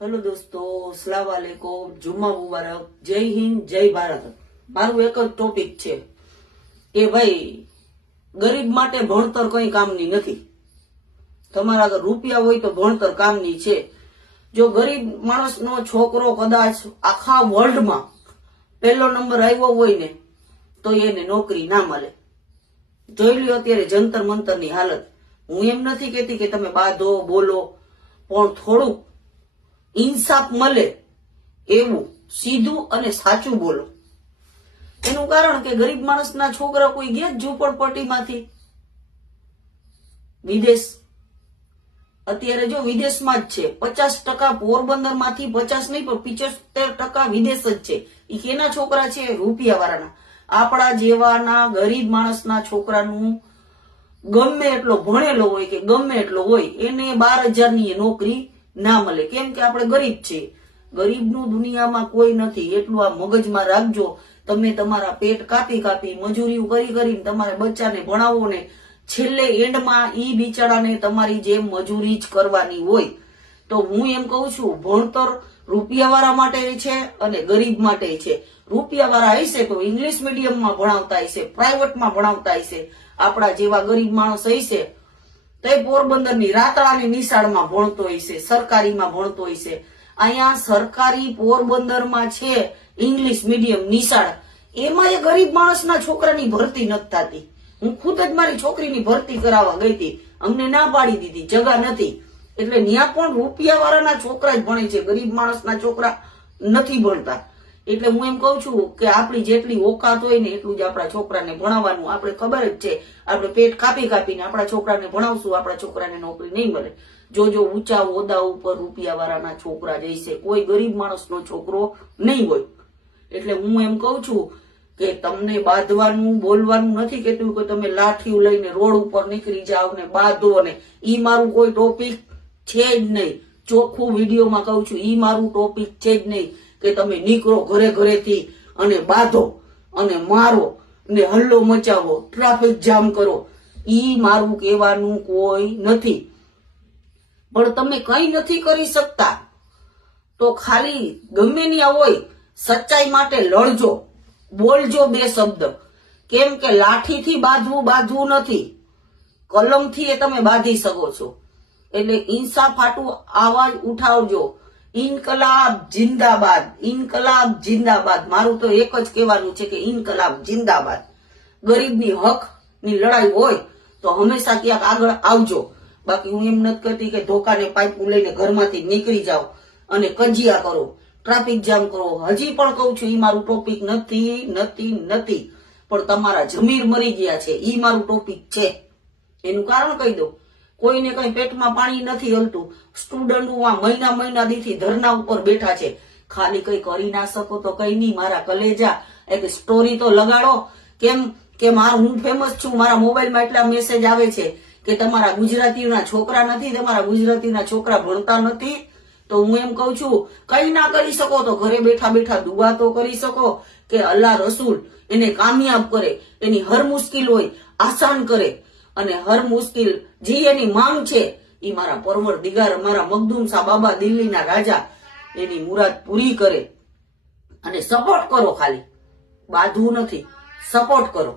Hello दोस्तों, अस्सलाम वालेकुम, जुम्मा मुबारक, जय हिंद, जय भारत। मारू एक ज टॉपिक छे કે ભાઈ ગરીબ માટે ભણતર કઈ કામની નથી। તમારા અગર રૂપિયા હોય તો ભણતર કામની છે। જો ગરીબ માણસનો છોકરો કદાચ આખા વર્લ્ડમાં પહેલો નંબર આવ્યો હોય ને તો એને નોકરી ના મળે। જોઈ લ્યો અત્યારે જંતર મંતરની હાલત। હું એમ નથી કહેતી કે તમે બાંધો બોલો, પણ થોડું इंसाफ मळे एवं सीधू अने साचू बोलो। एनु कारण के गरीब माणसना छोकरा कोई गया झूंपड़पट्टीमांथी विदेश। अत्यारे जो विदेशमां ज छे 50% पोरबंदरमांथी 50 नहीं पण 75% विदेश ज छे। ई केना छोकरा छे? रूपियावाळाना। आपड़ा जेवाना गरीब माणसना छोकरानुं गमे एटलो भणेलो होय के गमे एटलो होय एने 12,000 ની नौकरी ना मळे। केम के आपणे गरीब छे। गरीबनुं दुनियामां कोई नथी एटલું आ मगजमां राखजो। तमे तमारा पेट कापी कापी मजूरी करी करीने तमारे बच्चाने भणावो ने छेल्ले एंडमां ई बिचाराने तमारी जेम मजूरी ज करवानी होय। तो हुं एम कहूं छुं भणतर रूपियावाळा माटे छे अने गरीब माटे छे। रूपियावाळा हशे तो इंग्लिश मीडियममां भणावता हशे, प्राइवेटमां भणावता हशे। आपड़ा जेवा गरीब माणस हशे ते पोरबंदरनी रातळानी निशाळमां भणतो हशे, सरकारीमां भणतो हशे। अहींया सरकारी पोरबंदरमां छे इंग्लिश मीडियम निशाळ, एमांय गरीब माणसना छोकरानी भरती नथी थाती। હું ખુદ જ મારી છોકરીની ભરતી કરાવવા ગઈ હતી, અમને ના પાડી દીધી, જગા નથી। એટલે ન્યા પણ રૂપિયાવાળાના છોકરા જ ભણે છે, ગરીબ માણસના છોકરા નથી ભણતા। એટલે હું એમ કહું છું કે આપણી જેટલી ઓકાત હોય ને એટલું જ આપણા છોકરાને ભણાવવાનું। આપણે ખબર જ છે આપણે પેટ કાપી કાપીને આપણા છોકરાને ભણાવશું, આપણા છોકરાને નોકરી નહીં મળે। જો ઊંચા હોદ્દા ઉપર રૂપિયાવાળાના છોકરા જઈશે, કોઈ ગરીબ માણસનો છોકરો નહીં હોય। એટલે હું એમ કહું છું કે તમને બાંધવાનું બોલવાનું નથી કહેતું કે તમે લાઠીઓ લઈને રોડ ઉપર નીકળી જાવ ને બાંધો ને। ઈ મારું કોઈ ટોપિક છે જ નહીં। ચોખ્ખું વિડીયોમાં કહું છું, ઈ મારું ટોપિક છે જ નહીં કે તમે નીકળો ઘરે ઘરેથી અને બાંધો અને મારો ને હલ્લો મચાવો, ટ્રાફિક જામ કરો। ઈ મારું કહેવાનું કોઈ નથી। પણ તમે કઈ નથી કરી શકતા તો ખાલી ગમે ત્યાં હોય સચ્ચાઈ માટે લડજો, બોલજો બે શબ્દ। કેમ કે લાઠીથી બાંધવું નથી, કલમથી એ તમે બાંધી શકો છો। એટલે ઇન્સાફ હાટુ આવાજ ઉઠાવજો। ઇન્કલાબ જિંદાબાદ, ઇન્કલાબ જિંદાબાદ। મારું તો એક જ કહેવાનું છે કે ઇન્કલાબ જિંદાબાદ। ગરીબની હકની લડાઈ હોય તો હંમેશા ક્યાંક આગળ આવજો। બાકી હું એમ નથી કરતી કે ધોકાને પાઇપું લઈને ઘરમાંથી નીકળી જાઓ અને કજિયા કરો, ટ્રાફિક જામ કરો। હજી પણ કહું છું ઈ મારું ટોપિક નથી નથી નથી, પણ તમારા જમીર મરી ગયા છે ઈ મારું ટોપિક છે। એનું કારણ કહી દઉં, કોઈને કઈ પેટમાં પાણી નથી હલતું। સ્ટુડન્ટો આ મહિના મહિના દીથી ધરના ઉપર બેઠા છે, ખાલી કઈ કરી ના શકો તો કઈ નહીં। મારા કલેજા એક સ્ટોરી તો લગાડો। કેમ કે હું ફેમસ છું, મારા મોબાઈલમાં એટલા મેસેજ આવે છે કે તમારા ગુજરાતીના છોકરા નથી, તમારા ગુજરાતીના છોકરા ભણતા નથી। તો હું એમ કહું છું કઈ ના કરી શકો તો ઘરે બેઠા બેઠા દુઆ તો કરી શકો કે અલ્લાહ રસૂલ એને કામયાબ કરે, એની હર મુશ્किल હોય આસાન કરે, અને હર મુશ્किल જે એની માંગ છે ઈ મારા પરવરદિગાર, મારા મખદૂમ શાહ બાબા દિલ્હીના રાજા એની મુરાદ પૂરી કરે। અને સપોર્ટ કરો, ખાલી બાંધવું નથી, સપોર્ટ કરો।